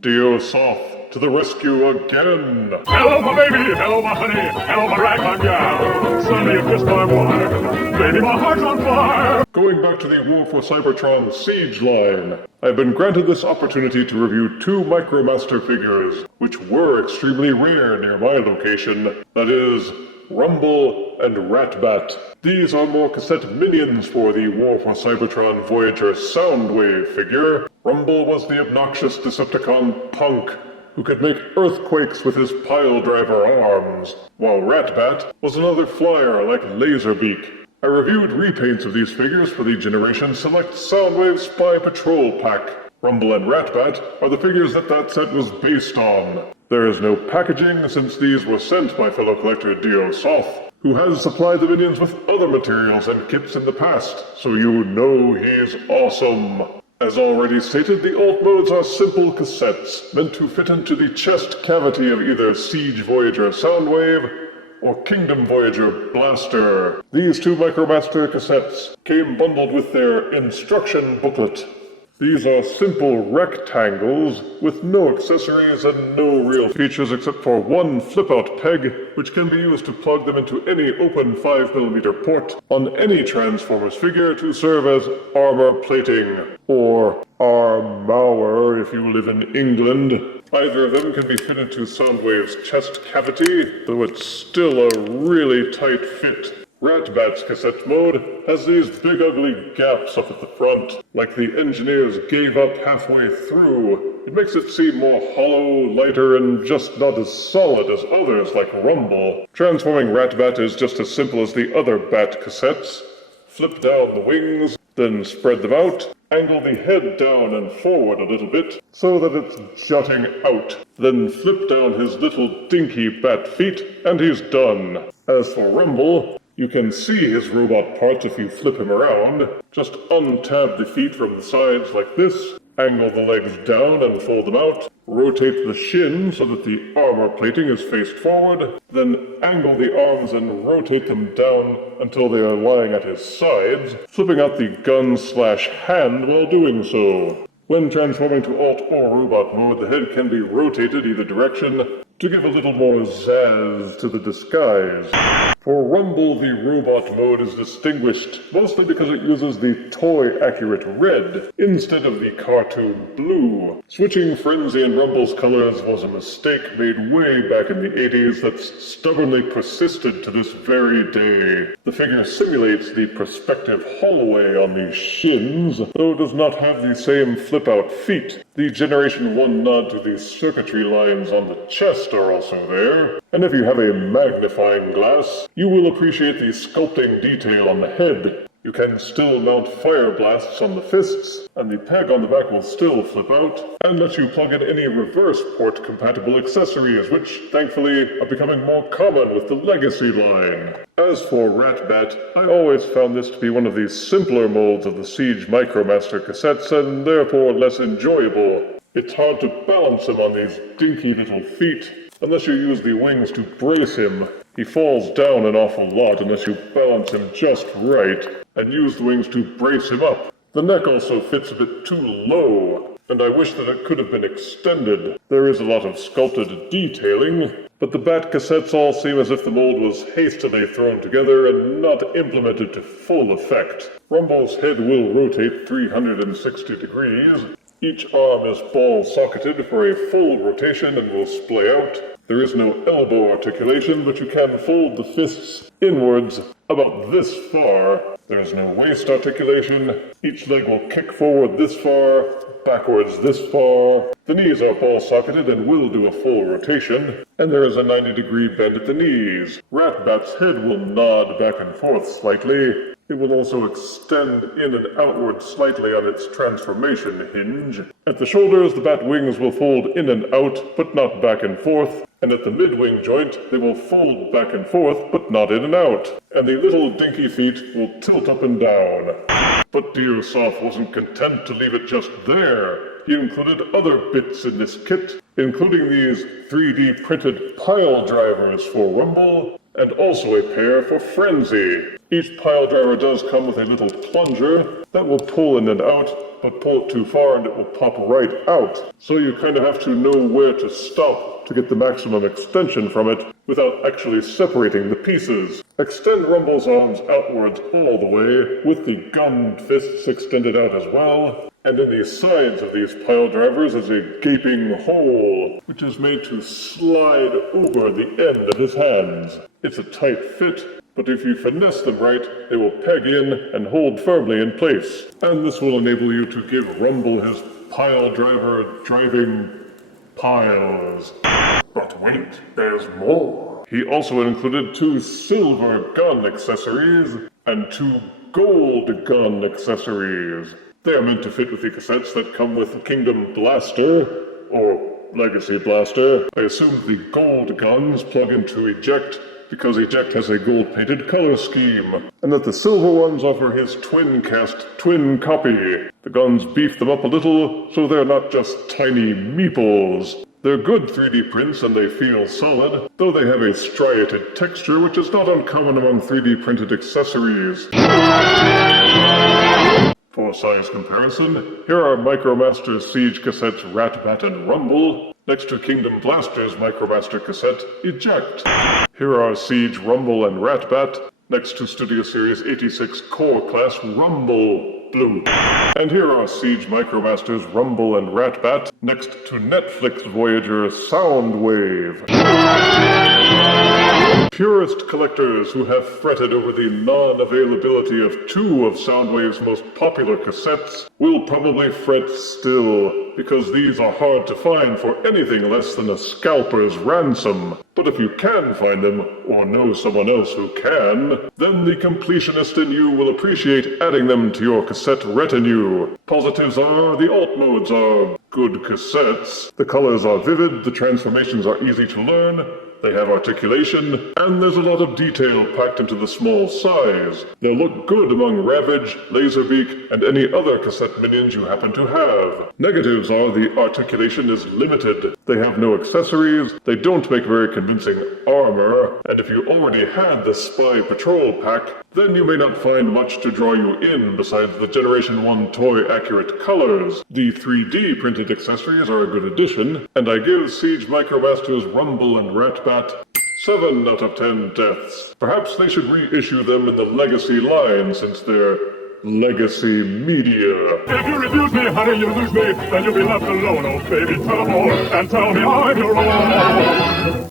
Dio Soft to the rescue again! Hello, my baby! Hello, my honey! Hello, my ragtime gal! Suddenly you kissed my wife! Baby, my heart's on fire! Going back to the War for Cybertron siege line, I've been granted this opportunity to review 2 Micromaster figures, which were extremely rare near my location, that is, Rumble and Ratbat. These are more cassette minions for the War for Cybertron Voyager Soundwave figure. Rumble was the obnoxious Decepticon punk who could make earthquakes with his pile driver arms, while Ratbat was another flyer like Laserbeak. I reviewed repaints of these figures for the Generation Select Soundwave Spy Patrol pack. Rumble and Ratbat are the figures that set was based on. There is no packaging since these were sent by fellow collector Dio Soft, who has supplied the minions with other materials and kits in the past, so you know he's awesome. As already stated, the alt modes are simple cassettes, meant to fit into the chest cavity of either Siege Voyager Soundwave or Kingdom Voyager Blaster. These 2 Micromaster cassettes came bundled with their instruction booklet. These are simple rectangles with no accessories and no real features except for one flip-out peg, which can be used to plug them into any open 5mm port on any Transformers figure to serve as armor plating, or armour if you live in England. Either of them can be fitted to Soundwave's chest cavity, though it's still a really tight fit. Ratbat's cassette mode has these big ugly gaps up at the front, like the engineers gave up halfway through. It makes it seem more hollow, lighter, and just not as solid as others like Rumble. Transforming Ratbat is just as simple as the other Bat cassettes. Flip down the wings, then spread them out, angle the head down and forward a little bit so that it's jutting out. Then flip down his little dinky bat feet, and he's done. As for Rumble, you can see his robot parts if you flip him around. Just untab the feet from the sides like this, angle the legs down and fold them out, rotate the shins so that the armor plating is faced forward, then angle the arms and rotate them down until they are lying at his sides, flipping out the gun/hand while doing so. When transforming to Alt or Robot mode, the head can be rotated either direction to give a little more zazz to the disguise. For Rumble, the robot mode is distinguished mostly because it uses the toy-accurate red instead of the cartoon blue. Switching Frenzy and Rumble's colors was a mistake made way back in the 80s that's stubbornly persisted to this very day. The figure simulates the perspective holloway on the shins, though does not have the same flip-out feet. The Generation 1 nod to the circuitry lines on the chest are also there, and if you have a magnifying glass, you will appreciate the sculpting detail on the head. You can still mount fire blasts on the fists, and the peg on the back will still flip out, and let you plug in any reverse port compatible accessories, which thankfully are becoming more common with the Legacy line. As for Ratbat, I always found this to be one of the simpler molds of the Siege Micromaster cassettes, and therefore less enjoyable. It's hard to balance him on these dinky little feet, unless you use the wings to brace him. He falls down an awful lot unless you balance him just right, and use the wings to brace him up. The neck also fits a bit too low, and I wish that it could have been extended. There is a lot of sculpted detailing, but the Bat cassettes all seem as if the mold was hastily thrown together and not implemented to full effect. Rumble's head will rotate 360 degrees. Each arm is ball-socketed for a full rotation and will splay out. There is no elbow articulation, but you can fold the fists inwards about this far. There is no waist articulation. Each leg will kick forward this far, backwards this far. The knees are ball-socketed and will do a full rotation, and there is a 90-degree bend at the knees. Ratbat's head will nod back and forth slightly. It will also extend in and outward slightly on its transformation hinge. At the shoulders, the bat wings will fold in and out, but not back and forth. And at the mid-wing joint, they will fold back and forth, but not in and out. And the little dinky feet will tilt up and down. But Dio Soft wasn't content to leave it just there. He included other bits in this kit, including these 3D printed pile drivers for Rumble, and also a pair for Frenzy. Each pile driver does come with a little plunger that will pull in and out, but pull it too far and it will pop right out. So you kind of have to know where to stop to get the maximum extension from it without actually separating the pieces. Extend Rumble's arms outwards all the way, with the gun fists extended out as well. And in the sides of these pile drivers is a gaping hole, which is made to slide over the end of his hands. It's a tight fit, but if you finesse them right, they will peg in and hold firmly in place. And this will enable you to give Rumble his pile driver driving piles. But wait, there's more. He also included 2 silver gun accessories and 2 gold gun accessories. They are meant to fit with the cassettes that come with Kingdom Blaster, or Legacy Blaster. I assume the gold guns plug into Eject, because Eject has a gold-painted color scheme, and that the silver ones offer his twin-cast twin copy. The guns beef them up a little, so they're not just tiny meeples. They're good 3D prints and they feel solid, though they have a striated texture which is not uncommon among 3D printed accessories. For size comparison, here are Micromasters Siege cassettes Ratbat and Rumble, next to Kingdom Blaster's Micromaster cassette Eject. Here are Siege Rumble and Ratbat, next to Studio Series 86 Core Class Rumble Blue. And here are Siege Micromasters Rumble and Ratbat, next to Netflix Voyager Soundwave. Purist collectors who have fretted over the non-availability of 2 of Soundwave's most popular cassettes will probably fret still, because these are hard to find for anything less than a scalper's ransom. But if you can find them, or know someone else who can, then the completionist in you will appreciate adding them to your cassette retinue. Positives are the alt modes are good cassettes, the colors are vivid, the transformations are easy to learn, they have articulation, and there's a lot of detail packed into the small size. They'll look good among Ravage, Laserbeak, and any other cassette minions you happen to have. Negatives are the articulation is limited. They have no accessories, they don't make very convincing armor, and if you already had the Spy Patrol pack, then you may not find much to draw you in besides the Generation 1 toy-accurate colors. The 3D printed accessories are a good addition, and I give Siege Micromasters Rumble and Ratbat 7 out of 10 deaths. Perhaps they should reissue them in the Legacy line since they're Legacy Media. If you refuse me, honey, you lose me, then you'll be left alone, oh baby, tell them all, and tell me I'm your own.